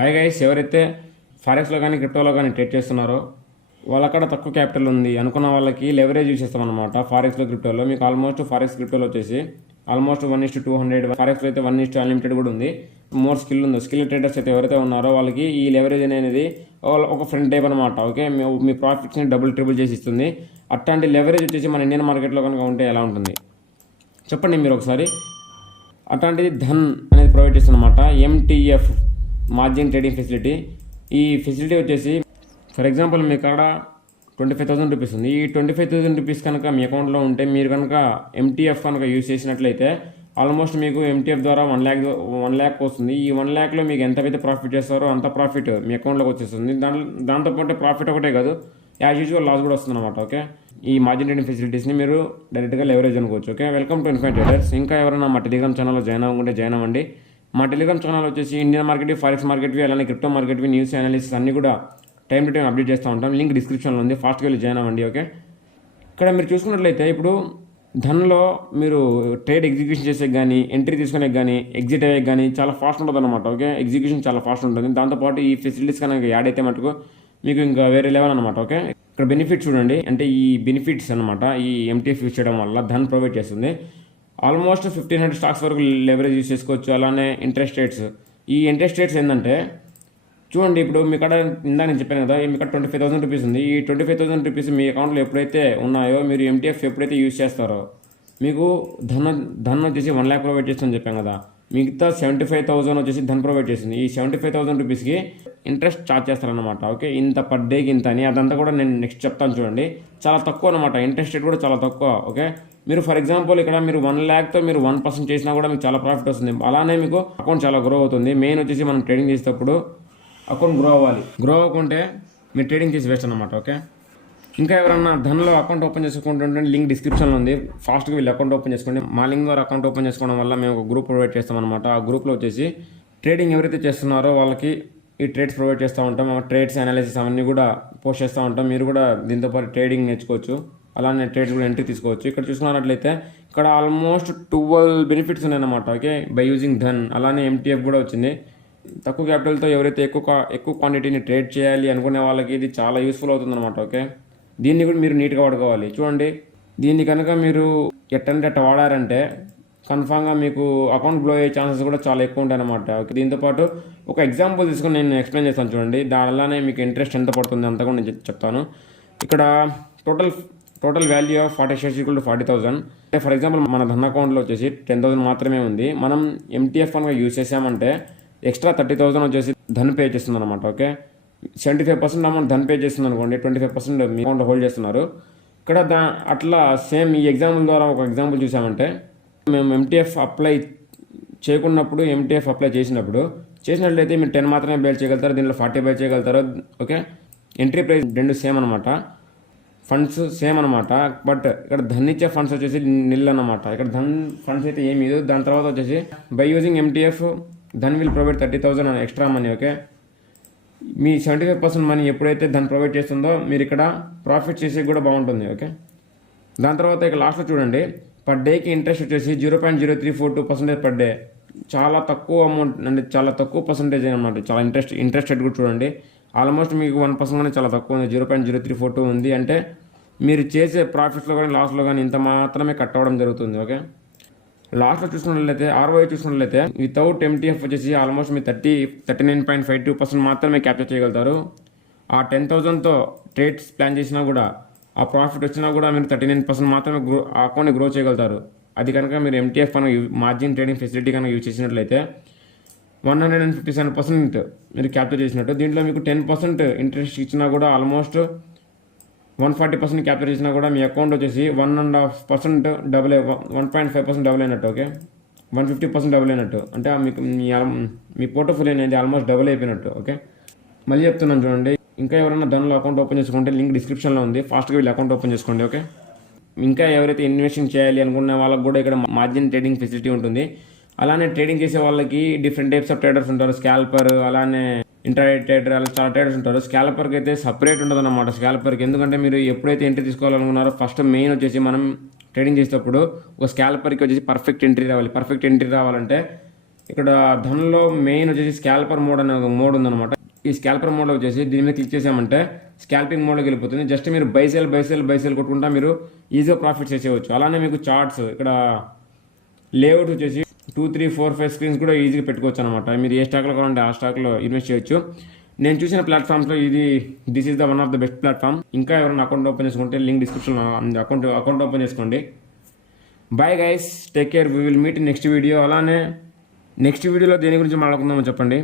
Hi guys, ఎవరైతే ఫారెక్స్లో కానీ క్రిప్టోలో కానీ ట్రేడ్ చేస్తున్నారో వాళ్ళక్కడ తక్కువ క్యాపిటల్ ఉంది అనుకున్న వాళ్ళకి లెవరేజ్ యూస్ చేస్తామన్నమాట. ఫారెక్స్లో క్రిప్టోలో మీకు ఆల్మోస్ట్ ఫారెక్స్ క్రిప్టోలో వచ్చేసి ఆల్మోస్ట్ 1:200, ఫారెక్స్లో అయితే 1:అన్లిమిటెడ్ కూడా ఉంది. మోర్ స్కిల్ ఉంది. స్కిల్ ట్రేడర్స్ అయితే ఎవరైతే ఉన్నారో వాళ్ళకి ఈ లెవరేజ్ అనేది ఒక ఫ్రంట్ టైప్ అనమాట. ఓకే, మీ ప్రాఫిట్స్ని డబుల్ ట్రిపుల్ చేసి ఇస్తుంది. అట్లాంటి లెవరేజ్ వచ్చేసి మన ఇండియన్ మార్కెట్లో కనుక ఉంటే ఎలా ఉంటుంది చెప్పండి మీరు ఒకసారి. అట్లాంటిది ధన్ అనేది ప్రొవైడ్ చేస్తుందన్నమాట. MTF margin trading facility. ఈ ఫెసిలిటీ వచ్చేసి ఫర్ ఎగ్జాంపుల్ మీ కాడ 25,000 రూపీస్ ఉంది. ఈ 25,000 రూపీస్ కనుక మీ అకౌంట్లో ఉంటే మీరు కనుక MTF కనుక యూజ్ చేసినట్లయితే ఆల్మోస్ట్ మీకు MTF ద్వారా 1 lakh వస్తుంది. ఈ 1 lakhలో మీకు ఎంతైతే ప్రాఫిట్ చేస్తారో అంత ప్రాఫిట్ మీ అకౌంట్లోకి వచ్చేస్తుంది. దాంతోపాటు ప్రాఫిట్ ఒకటే కాదు, యాజ్ యూజువల్ లాస్ కూడా వస్తుంది అనమాట. ఓకే, ఈ మార్జిన్ ట్రేడింగ్ ఫెసిలిటీస్ని మీరు డైరెక్ట్గా లెవరేజ్ అనుకోవచ్చు. Okay, welcome to Infine traders. ఇంకా ఎవరైనా మా టెలిగ్రామ్ ఛానల్లో జాయిన్ అవ్వకుంటే జాయిన్ అవ్వండి. మా టెలిగ్రామ్ ఛానల్ వచ్చేసి ఇండియన్ మార్కెట్, ఫారెక్స్ మార్కెట్వి, అలానే క్రిప్టో మార్కెట్వి, న్యూస్ అనాలిసిస్ అన్నీ కూడా టైం టు టైం అప్డేట్ చేస్తూ ఉంటాం. లింక్ డిస్క్రిప్షన్లో ఉంది, ఫాస్ట్గా వెళ్ళి జాయిన్ అవ్వండి. ఓకే, ఇక్కడ మీరు చూసుకున్నట్లయితే ఇప్పుడు ధన్లో మీరు ట్రేడ్ ఎగ్జిక్యూషన్ చేసే కానీ, ఎంట్రీ తీసుకునే కానీ, ఎగ్జిట్ అయ్యే కానీ చాలా ఫాస్ట్ ఉంటుంది అనమాట. ఓకే, ఎగ్జిక్యూషన్ చాలా ఫాస్ట్ ఉంటుంది. దాంతోపాటు ఈ ఫెసిలిటీస్ కనుక యాడ్ అయితే మటుకు మీకు ఇంకా వేరే లెవెల్ అనమాట. ఓకే, ఇక్కడ బెనిఫిట్స్ చూడండి. అంటే ఈ బెనిఫిట్స్ అనమాట ఈ MTF యూజ్ చేయడం వల్ల ధన్ ప్రొవైడ్ చేస్తుంది. ఆల్మోస్ట్ 1,500 స్టాక్స్ వరకు లెవరేజ్ యూజ్ చేసుకోవచ్చు. అలానే ఇంట్రెస్ట్ రేట్స్. ఈ ఇంట్రెస్ట్ రేట్స్ ఏంటంటే చూడండి, ఇప్పుడు మీ కాడ ఇందా నేను చెప్పాను కదా, మీ కాడ 25,000 రూపీస్ ఉంది. ఈ 25,000 రూపీస్ మీ అకౌంట్లో ఎప్పుడైతే ఉన్నాయో మీరు MTF ఎప్పుడైతే యూజ్ చేస్తారో మీకు ధన్ వచ్చేసి 1 lakh ప్రొవైడ్ చేస్తుందని చెప్పాను కదా. మిగతా 75,000 వచ్చేసి ధన్ ప్రొవైడ్ చేసింది. ఈ 75,000 రూపీస్కి ఇంట్రెస్ట్ ఛార్జ్ చేస్తారనమాట. ఓకే, ఇంత పర్ డేకి ఇంత అని, అదంతా కూడా నేను నెక్స్ట్ చెప్తాను చూడండి. చాలా తక్కువ అనమాట, ఇంట్రెస్ట్ రేట్ కూడా చాలా తక్కువ. ఓకే, మీరు ఫర్ ఎగ్జాంపుల్ ఇక్కడ మీరు 1 lakhతో మీరు 1% చేసినా కూడా మీకు చాలా ప్రాఫిట్ వస్తుంది. అలానే మీకు అకౌంట్ చాలా గ్రో అవుతుంది. మెయిన్ వచ్చేసి మనం ట్రేడింగ్ చేసేటప్పుడు అకౌంట్ గ్రో అవ్వాలి. గ్రో అవ్వకుంటే మీరు ట్రేడింగ్ చేసి వేస్ట్ అనమాట. ఓకే, ఇంకా ఎవరన్నా ధన్లో అకౌంట్ ఓపెన్ చేసుకుంటుంటే లింక్ డిస్క్రిప్షన్లో ఉంది. ఫాస్ట్గా వీళ్ళు అకౌంట్ ఓపెన్ చేసుకోండి. మా లింక్ ద్వారా అకౌంట్ ఓపెన్ చేసుకోవడం వల్ల మేము ఒక గ్రూప్ ప్రొవైడ్ చేస్తామన్నమాట. ఆ గ్రూప్లో వచ్చేసి ట్రేడింగ్ ఎవరైతే చేస్తున్నారో వాళ్ళకి ఈ ట్రేడ్స్ ప్రొవైడ్ చేస్తూ ఉంటాం. ట్రేడ్స్ అనాలిసిస్ అవన్నీ కూడా పోస్ట్ చేస్తూ ఉంటాం. మీరు కూడా దీంతో పాటు ట్రేడింగ్ నేర్చుకోవచ్చు. అలానే ట్రేడ్స్ కూడా ఎంట్రీ తీసుకోవచ్చు. ఇక్కడ చూసుకున్నట్లయితే ఇక్కడ ఆల్మోస్ట్ 12 బెనిఫిట్స్ ఉన్నాయన్నమాట. Okay, by using Dhan. అలానే MTF కూడా వచ్చింది. తక్కువ క్యాపిటల్తో ఎవరైతే ఎక్కువ క్వాంటిటీని ట్రేడ్ చేయాలి అనుకునే వాళ్ళకి ఇది చాలా యూస్ఫుల్ అవుతుందన్నమాట. ఓకే, దీన్ని కూడా మీరు నీట్గా వాడుకోవాలి. చూడండి, దీన్ని కనుక మీరు ఎట్టంటే వాడారంటే కన్ఫామ్గా మీకు అకౌంట్ గ్లో అయ్యే ఛాన్సెస్ కూడా చాలా ఎక్కువ ఉంటాయి అనమాట. ఓకే, దీంతోపాటు ఒక ఎగ్జాంపుల్ తీసుకొని నేను ఎక్స్ప్లెయిన్ చేస్తాను చూడండి. దానిలానే మీకు ఇంట్రెస్ట్ ఎంత పడుతుంది అంతా కూడా నేను చెప్తాను. ఇక్కడ టోటల్ వాల్యూ ఆఫ్ 40 shares = 40,000. అంటే ఫర్ ఎగ్జాంపుల్ మన ధన్ అకౌంట్లో వచ్చేసి 10,000 మాత్రమే ఉంది. మనం MTF కనుక యూజ్ చేసామంటే ఎక్స్ట్రా 30,000 వచ్చేసి ధన్ పే చేస్తుంది అనమాట. ఓకే, 75% అమౌంట్ ధన్ పే చేస్తుంది అనుకోండి, 25% మీ అకౌంట్ హోల్డ్ చేస్తున్నారు. ఇక్కడ అట్లా సేమ్ ఈ ఎగ్జాంపుల్ ద్వారా ఒక ఎగ్జాంపుల్ చూసామంటే మేము MTF అప్లై చేయకున్నప్పుడు MTF అప్లై చేసినట్లయితే మీరు 10 మాత్రమే బేల్ చేయగలుగుతారు. దీంట్లో 40 బేల్ చేయగలుగుతారు. ఓకే, ఎంట్రీ ప్రైస్ రెండు సేమ్ అనమాట, ఫండ్స్ సేమ్ అనమాట. బట్ ఇక్కడ ధన్ ఇచ్చే ఫండ్స్ వచ్చేసి నిల్ అనమాట. ఇక్కడ ధన్ ఫండ్స్ అయితే ఏమి లేదు. దాని తర్వాత వచ్చేసి by using MTF Dhan will provide 30,000 extra money. Okay, me 75% money ఎప్పుడైతే ధన్ ప్రొవైడ్ చేస్తుందో మీరు ఇక్కడ ప్రాఫిట్ చేసే కూడా బాగుంటుంది. ఓకే, దాని తర్వాత ఇక లాస్ట్లో చూడండి, పర్ డేకి ఇంట్రెస్ట్ వచ్చేసి 0.0342% పర్ డే. చాలా తక్కువ అమౌంట్ అంటే చాలా తక్కువ పర్సంటేజ్ అనమాట. చాలా ఇంట్రెస్ట్ రేట్ కూడా చూడండి. ఆల్మోస్ట్ మీకు 1% కానీ చాలా తక్కువ ఉంది. 0.0342 ఉంది. అంటే మీరు చేసే ప్రాఫిట్స్లో కానీ లాస్లో కానీ ఇంత మాత్రమే కట్ అవ్వడం జరుగుతుంది. ఓకే, లాస్ట్లో చూసుకున్నట్లయితే ROI చూసుకున్నట్లయితే వితౌట్ MTF వచ్చేసి ఆల్మోస్ట్ మీ 39.52% మాత్రమే క్యాప్చర్ చేయగలుగుతారు. ఆ 10,000తో ట్రేడ్స్ ప్లాన్ చేసినా కూడా ఆ ప్రాఫిట్ వచ్చినా కూడా మీరు 39% మాత్రమే ఆ అకౌంట్ని గ్రో చేయగలుగుతారు. అది కనుక మీరు MTF కనుక మార్జిన్ ట్రేడింగ్ ఫెసిలిటీ కనుక యూజ్ చేసినట్లయితే 157% మీరు క్యాప్చర్ చేసినట్టు. దీంట్లో మీకు 10% ఇంట్రెస్ట్ ఇచ్చినా కూడా ఆల్మోస్ట్ 140% క్యాప్చర్ చేసినా కూడా మీ అకౌంట్ వచ్చేసి 1.5% డబుల్ 1.5% డబుల్ అయినట్టు. ఓకే, 150% డబుల్ అయినట్టు. అంటే మీకు మీ పోర్ట్ఫోలియో అనేది ఆల్మోస్ట్ డబుల్ అయిపోయినట్టు. ఓకే, మళ్ళీ చెప్తున్నాను చూడండి. ఇంకా ఎవరైనా ధన్లో అకౌంట్ ఓపెన్ చేసుకుంటే లింక్ డిస్క్రిప్షన్లో ఉంది, ఫాస్ట్గా వెళ్ళి అకౌంట్ ఓపెన్ చేసుకోండి. ఓకే, ఇంకా ఎవరైతే ఇన్వెస్టింగ్ చేయాలి అనుకునే వాళ్ళకి కూడా ఇక్కడ మార్జిన్ ట్రేడింగ్ ఫెసిలిటీ ఉంటుంది. అలానే ట్రేడింగ్ చేసే వాళ్ళకి డిఫరెంట్ టైప్స్ ఆఫ్ ట్రేడర్స్ ఉంటారు. స్కాల్పర్, అలానే ఇంట్రాడే ట్రేడర్, అలా చాలా ట్రేడర్స్ ఉంటారు. స్కాల్పర్కి అయితే సపరేట్ ఉంటుంది అన్నమాట. స్కాల్పర్కి ఎందుకంటే మీరు ఎప్పుడైతే ఎంట్రీ తీసుకోవాలనుకున్నారో ఫస్ట్ మెయిన్ వచ్చేసి మనం ట్రేడింగ్ చేసేటప్పుడు ఒక స్కాల్పర్కి వచ్చేసి పర్ఫెక్ట్ ఎంట్రీ రావాలి. పర్ఫెక్ట్ ఎంట్రీ రావాలంటే ఇక్కడ ధనలో మెయిన్ వచ్చేసి స్కాల్పర్ మోడ్ అనే ఒక మోడ్ ఉందన్నమాట. ఈ స్కాల్పర్ మోడ్లో వచ్చేసి దీని మీద క్లిక్ చేసామంటే స్కాల్పింగ్ మోడ్లోకి వెళ్ళిపోతుంది. జస్ట్ మీరు బైసేల్ కొట్టుకుంటా మీరు ఈజీగా ప్రాఫిట్ చేసేయచ్చు. అలానే మీకు చార్ట్స్ ఇక్కడ లేఅవుట్ వచ్చేసి 2, 3, 4, 5 స్క్రీన్స్ కూడా ఈజీగా పెట్టుకోవచ్చు అనమాట. మీరు ఏ స్టాక్లో కావాలంటే ఆ స్టాక్లో ఇన్వెస్ట్ చేయొచ్చు. నేను చూసిన ప్లాట్ఫామ్స్లో this is the one of the best platform. ఇంకా ఎవరైనా అకౌంట్ ఓపెన్ చేసుకుంటే లింక్ డిస్క్రిప్షన్లో అకౌంట్ ఓపెన్ చేసుకోండి. Bye guys, take care. We will meet next video. అలానే నెక్స్ట్ వీడియోలో దేని గురించి మాట్లాడుకుందామో చెప్పండి.